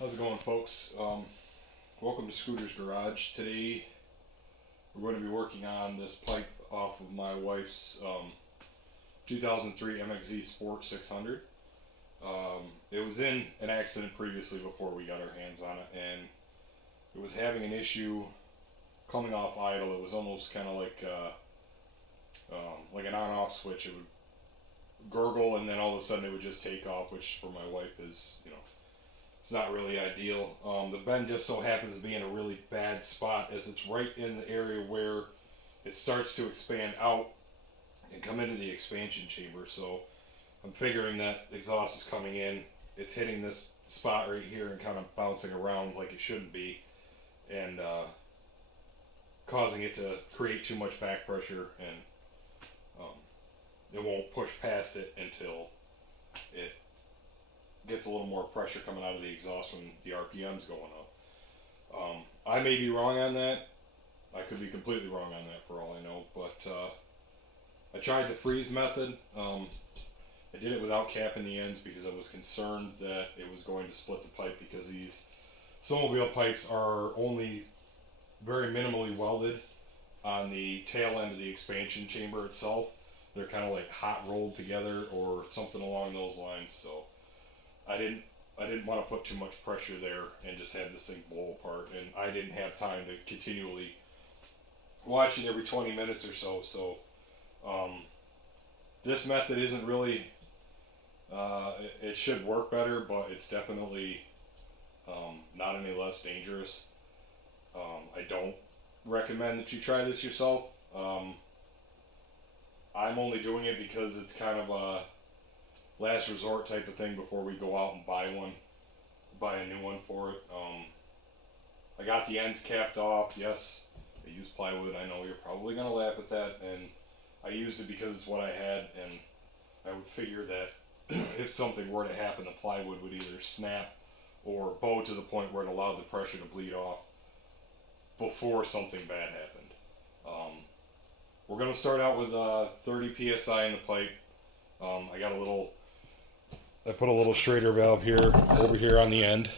How's it going, folks? Welcome to Scooter's Garage. Today we're going to be working on this pipe off of my wife's 2003 MXZ Sport 600. It was in an accident previously before we got our hands on it, and it was having an issue coming off idle. It was almost kind of like an on-off switch. It would gurgle, and then all of a sudden it would just take off, which for my wife is, it's not really ideal. The bend just so happens to be in a really bad spot, as it's right in the area where it starts to expand out and come into the expansion chamber. So I'm figuring that exhaust is coming in, it's hitting this spot right here and kind of bouncing around like it shouldn't be, and causing it to create too much back pressure, and it won't push past it until it gets a little more pressure coming out of the exhaust when the RPM's going up. I may be wrong on that. I could be completely wrong on that for all I know, but I tried the freeze method. I did it without capping the ends because I was concerned that it was going to split the pipe, because these snowmobile pipes are only very minimally welded on the tail end of the expansion chamber itself. They're kind of like hot rolled together or something along those lines. So I didn't want to put too much pressure there and just have this thing blow apart, and I didn't have time to continually watch it every 20 minutes or so. So this method isn't really, it should work better, but it's definitely not any less dangerous. I don't recommend that you try this yourself. I'm only doing it because it's kind of a last resort type of thing before we go out and buy a new one for it. I got the ends capped off. Yes, I use plywood. I know you're probably gonna laugh at that, and I used it because it's what I had, and I would figure that if something were to happen, the plywood would either snap or bow to the point where it allowed the pressure to bleed off before something bad happened. We're gonna start out with 30 psi in the pipe. I put a little Schrader valve here, over here on the end.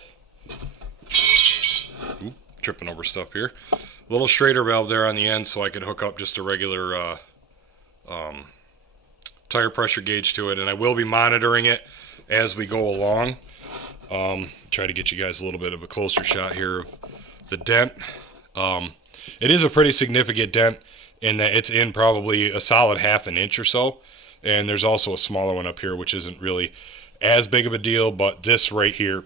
Oop, tripping over stuff here. A little Schrader valve there on the end, so I could hook up just a regular tire pressure gauge to it, and I will be monitoring it as we go along. Try to get you guys a little bit of a closer shot here of the dent. It is a pretty significant dent in that it's in probably a solid half an inch or so. And there's also a smaller one up here, which isn't really as big of a deal, but this right here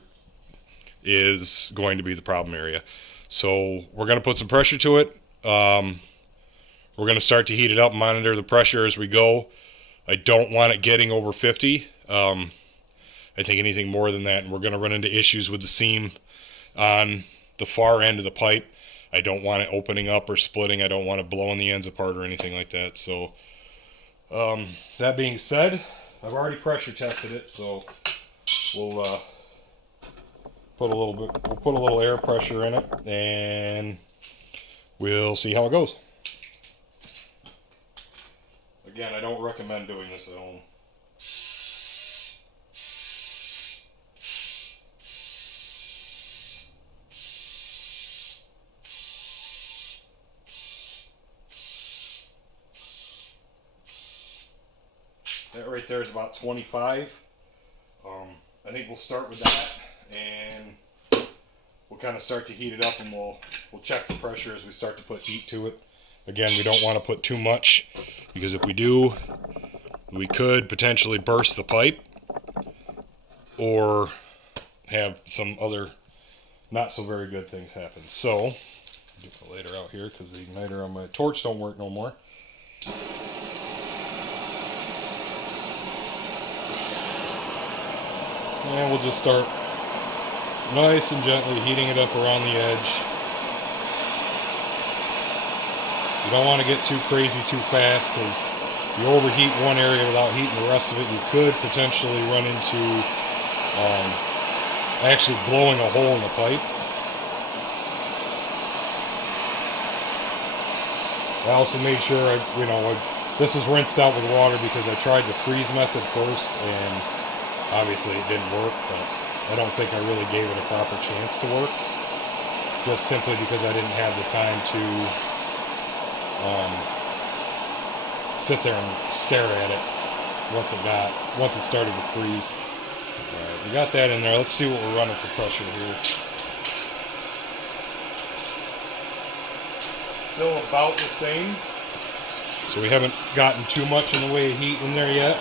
is going to be the problem area. So we're going to put some pressure to it. We're going to start to heat it up, monitor the pressure as we go. I don't want it getting over 50. I think anything more than that, and we're going to run into issues with the seam on the far end of the pipe. I don't want it opening up or splitting. I don't want it blowing the ends apart or anything like that. So that being said, I've already pressure tested it, so we'll put a little air pressure in it, and we'll see how it goes. Again, I don't recommend doing this at home. That right there is about 25. I think we'll start with that, and we'll kind of start to heat it up, and we'll check the pressure as we start to put heat to it. Again, we don't want to put too much, because if we do, we could potentially burst the pipe or have some other not so very good things happen. So, get the lighter out here because the igniter on my torch don't work no more. And we'll just start nice and gently heating it up around the edge. You don't want to get too crazy too fast, because if you overheat one area without heating the rest of it, you could potentially run into actually blowing a hole in the pipe. I also made sure this is rinsed out with water because I tried the freeze method first, and obviously it didn't work, but I don't think I really gave it a proper chance to work, just simply because I didn't have the time to sit there and stare at it once it started to freeze. Alright, we got that in there. Let's see what we're running for pressure here. Still about the same. So we haven't gotten too much in the way of heat in there yet.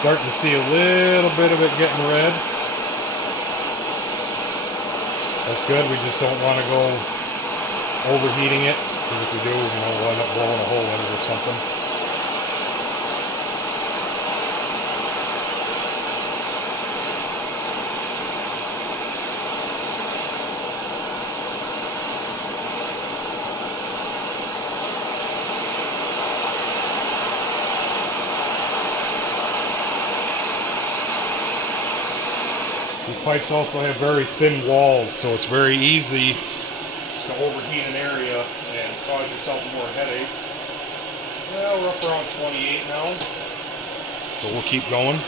Starting to see a little bit of it getting red. That's good. We just don't want to go overheating it, because if we do, we'll end up blowing a hole in it or something. These pipes also have very thin walls, so it's very easy to overheat an area and cause yourself more headaches. Well, we're up around 28 now, so we'll keep going.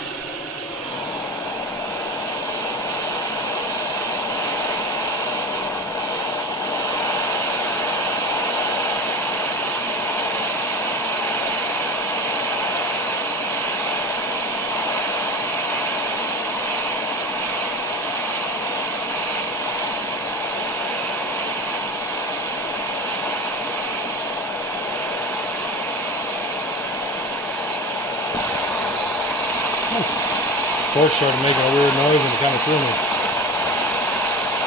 Torch started making a weird noise and it kind of threw me.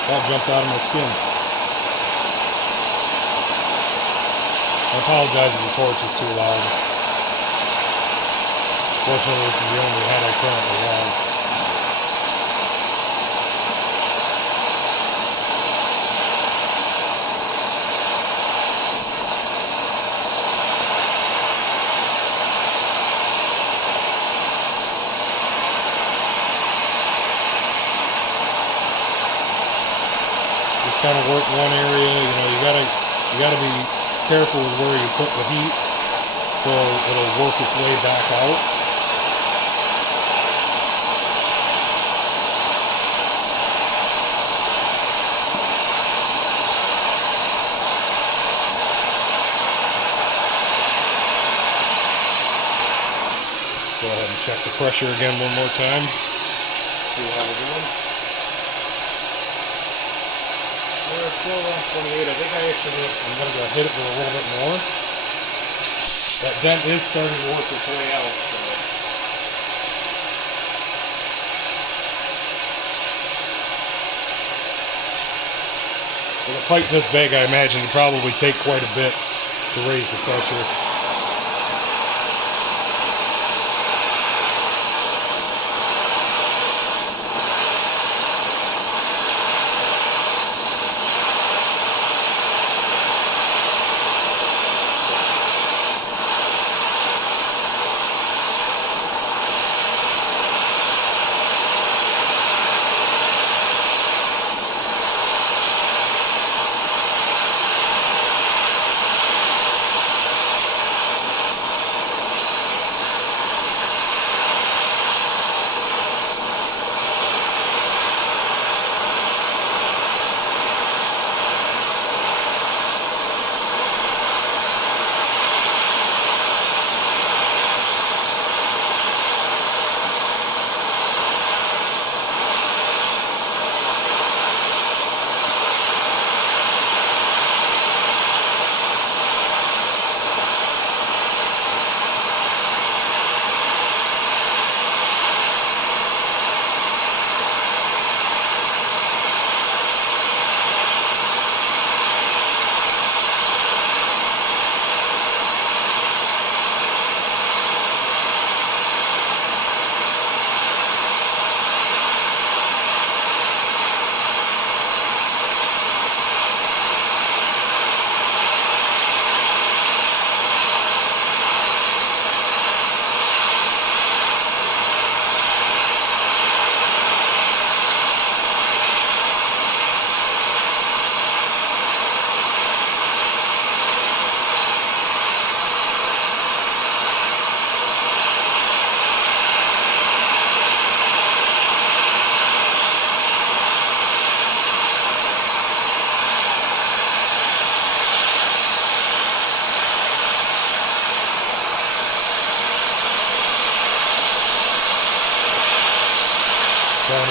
That jumped out of my skin. I apologize if the torch is too loud. Fortunately, this is the only head I currently have. Kind of work one area, you gotta be careful with where you put the heat so it'll work its way back out. Go ahead and check the pressure again one more time. See how we're doing. We're still around 28. I think I'm going to go hit it with a little bit more. That dent is starting to work its way out. So. With a pipe this big, I imagine it'd probably take quite a bit to raise the pressure.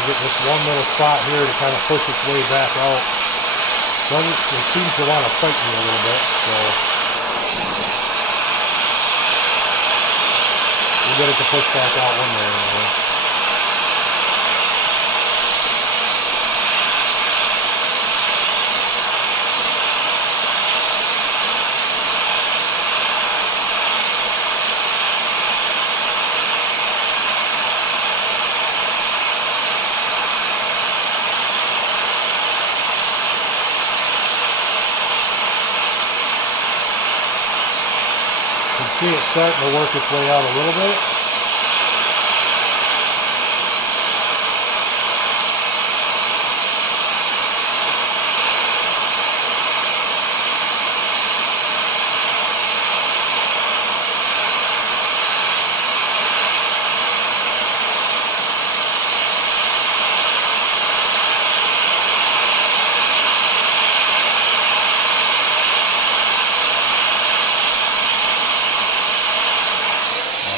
get this one little spot here to kind of push its way back out. It seems to want to fight me a little bit, so we'll get it to push back out one way or another. You can see it starting to work its way out a little bit.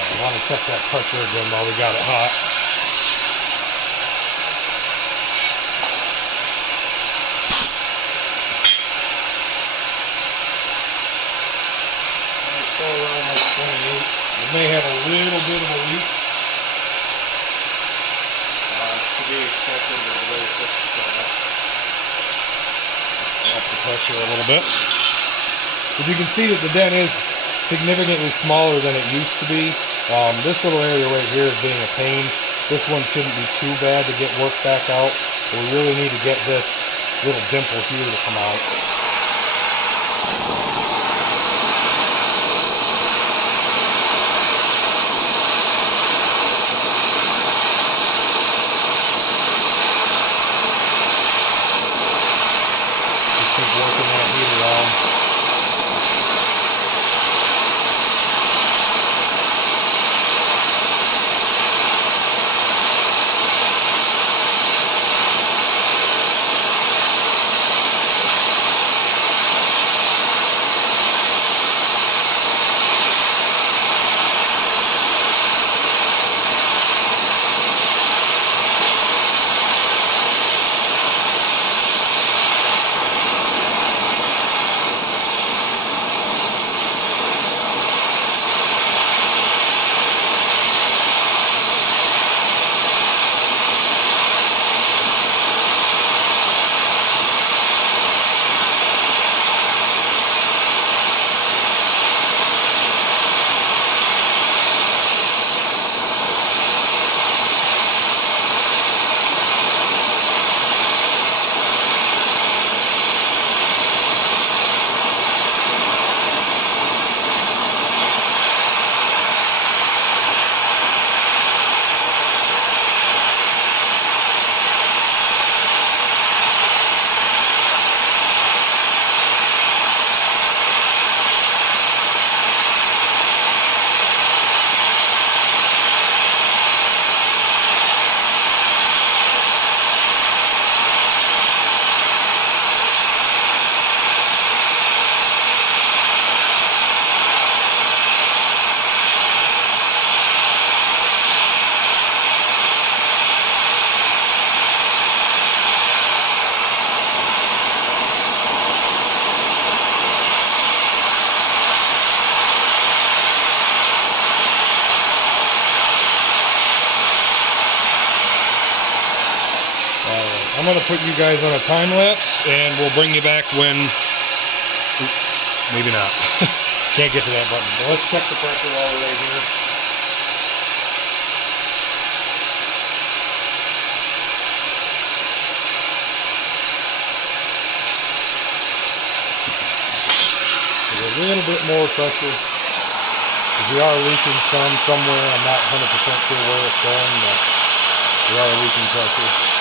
I want to check that pressure again while we got it hot. So around like 28. We may have a little bit of a leak. To be expected with the way it's set up. Up the pressure a little bit. But you can see that the dent is significantly smaller than it used to be. This little area right here is being a pain. This one shouldn't be too bad to get worked back out, but we really need to get this little dimple here to come out. Just keep working that heat around. I'm going to put you guys on a time lapse and we'll bring you back when, maybe not, can't get to that button, but let's check the pressure while we're right here. There's a little bit more pressure, because we are leaking some somewhere. I'm not 100% sure where it's going, but we are leaking pressure.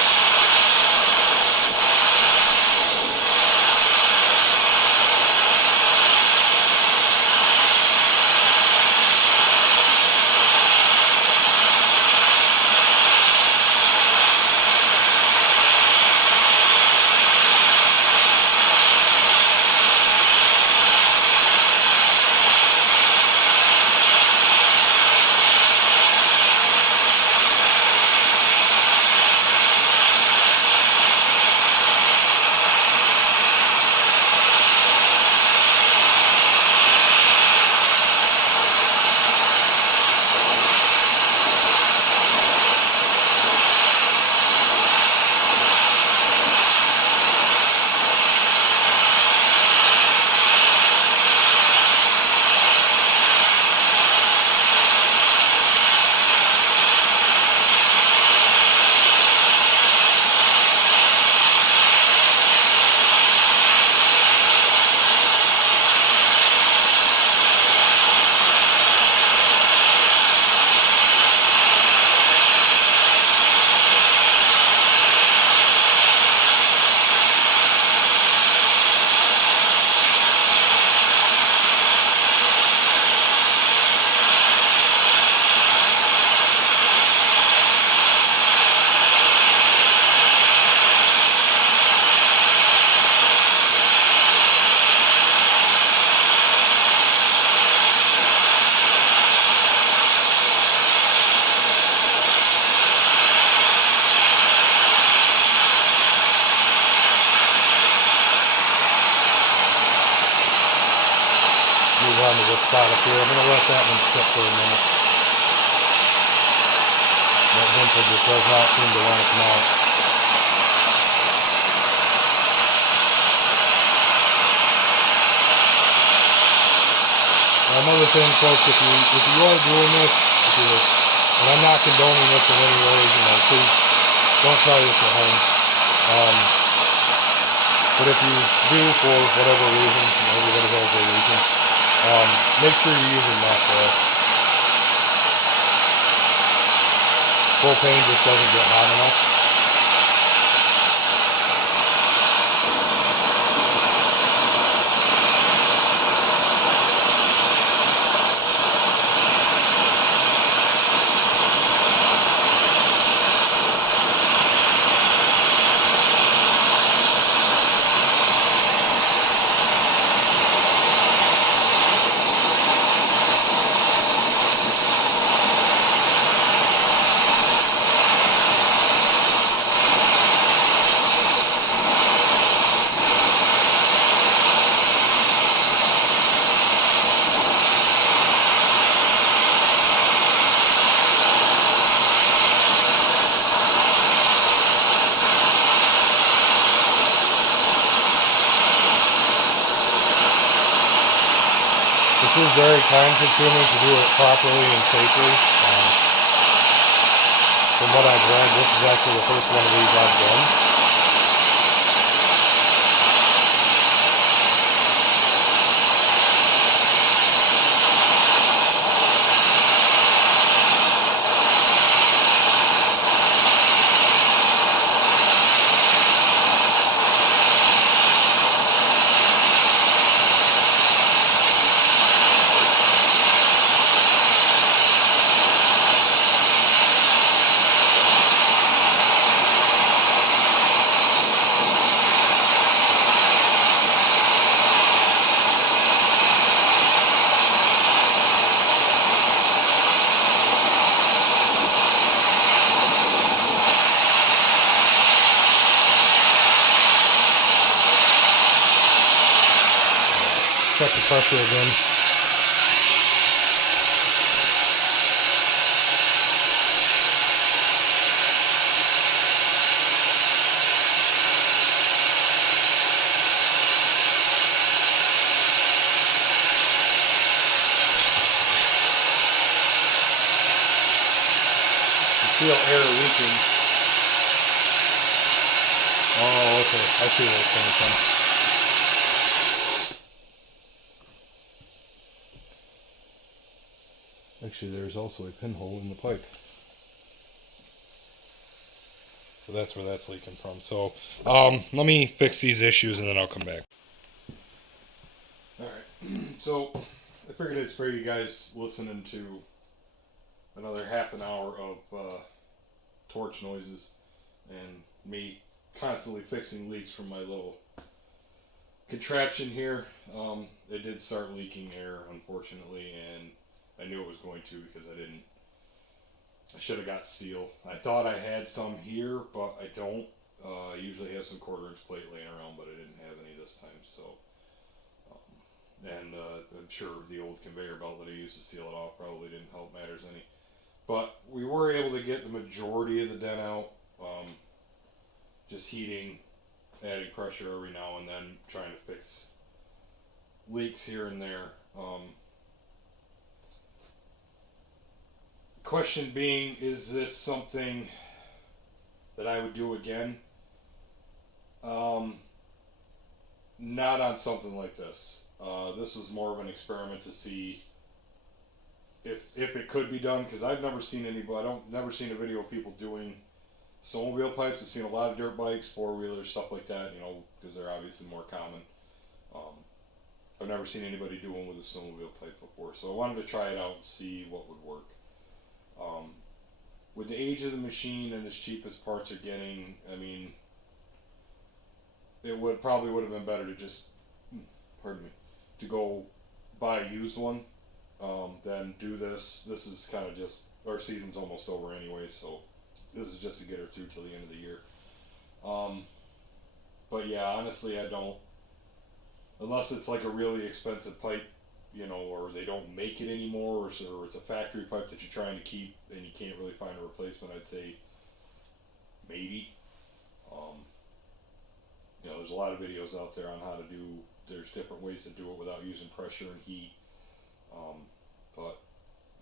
onto this spot up here. I'm going to let that one sit for a minute. That dimple just does not seem to want to come out. Another thing, folks, if you are doing this, and I'm not condoning this in any way, please don't try this at home. But if you do, for whatever reason, everybody has their reason, make sure you're using matte glass. Propane just doesn't get hot enough. This is very time consuming to do it properly and safely. From what I've read, this is actually the first one of these I've done. Check the pressure again. You feel air leaking. Oh, okay. I see where it's coming from. Actually, there's also a pinhole in the pipe. So that's where that's leaking from. So let me fix these issues and then I'll come back. Alright, so I figured I'd spare you guys listening to another half an hour of torch noises and me constantly fixing leaks from my little contraption here. It did start leaking air, unfortunately, and I knew it was going to because I should have got steel. I thought I had some here, but I don't. I usually have some 1/4 inch plate laying around, but I didn't have any this time. So, I'm sure the old conveyor belt that I used to seal it off probably didn't help matters any. But we were able to get the majority of the dent out. Just heating, adding pressure every now and then, trying to fix leaks here and there. Question being, is this something that I would do again? Not on something like this. This was more of an experiment to see if it could be done, because I've never seen never seen a video of people doing snowmobile pipes. I've seen a lot of dirt bikes, 4-wheelers, stuff like that, because they're obviously more common. I've never seen anybody do one with a snowmobile pipe before, so I wanted to try it out and see what would work. With the age of the machine and as cheap as parts are getting, I mean, it probably would have been better to just, to go buy a used one, than do this. This is kind of just, our season's almost over anyway, so this is just to get her through till the end of the year. But yeah, honestly, I don't, unless it's like a really expensive pipe, you know, or they don't make it anymore, or it's a factory pipe that you're trying to keep and you can't really find a replacement, I'd say maybe. Um, you know, there's a lot of videos out there on how to do. There's different ways to do it without using pressure and heat. But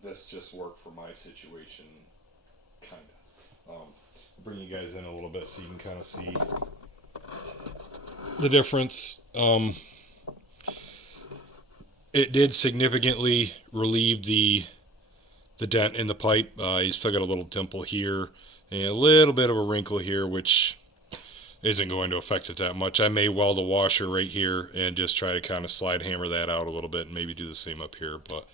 this just worked for my situation, kind of. I'll bring you guys in a little bit so you can kind of see the difference. It did significantly relieve the dent in the pipe. You still got a little dimple here and a little bit of a wrinkle here, which isn't going to affect it that much. I may weld a washer right here and just try to kind of slide hammer that out a little bit and maybe do the same up here. But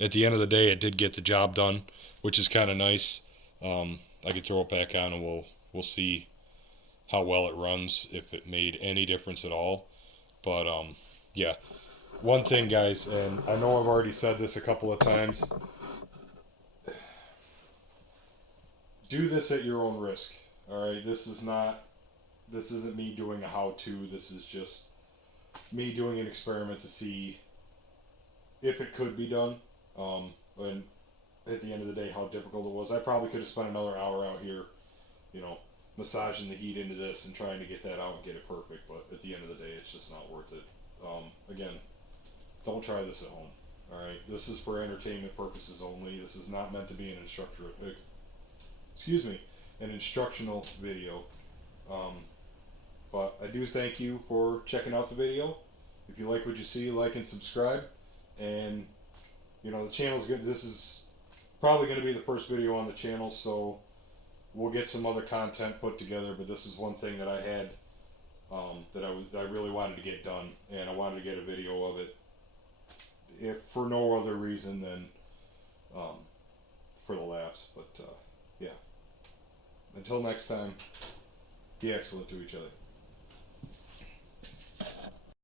at the end of the day, it did get the job done, which is kind of nice. I could throw it back on and we'll see how well it runs, if it made any difference at all. But yeah, one thing, guys, and I know I've already said this a couple of times, do this at your own risk. All right, this isn't me doing a how-to. This is just me doing an experiment to see if it could be done. And at the end of the day, how difficult it was. I probably could have spent another hour out here, you know, massaging the heat into this and trying to get that out and get it perfect. But at the end of the day, it's just not worth it. Again, don't try this at home. All right, this is for entertainment purposes only. This is not meant to be an an instructional video. But I do thank you for checking out the video. If you like what you see, like and subscribe. And you know, the channel's good. This is probably going to be the first video on the channel, so we'll get some other content put together. But this is one thing that I had that I really wanted to get done, and I wanted to get a video of it, if for no other reason than for the laughs. But yeah. Until next time, be excellent to each other.